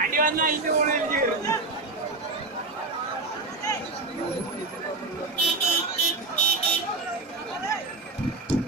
അടി വന്ന അതിന്റെ മുകളിൽ കയറും കാറ്റ് കാറ്റ്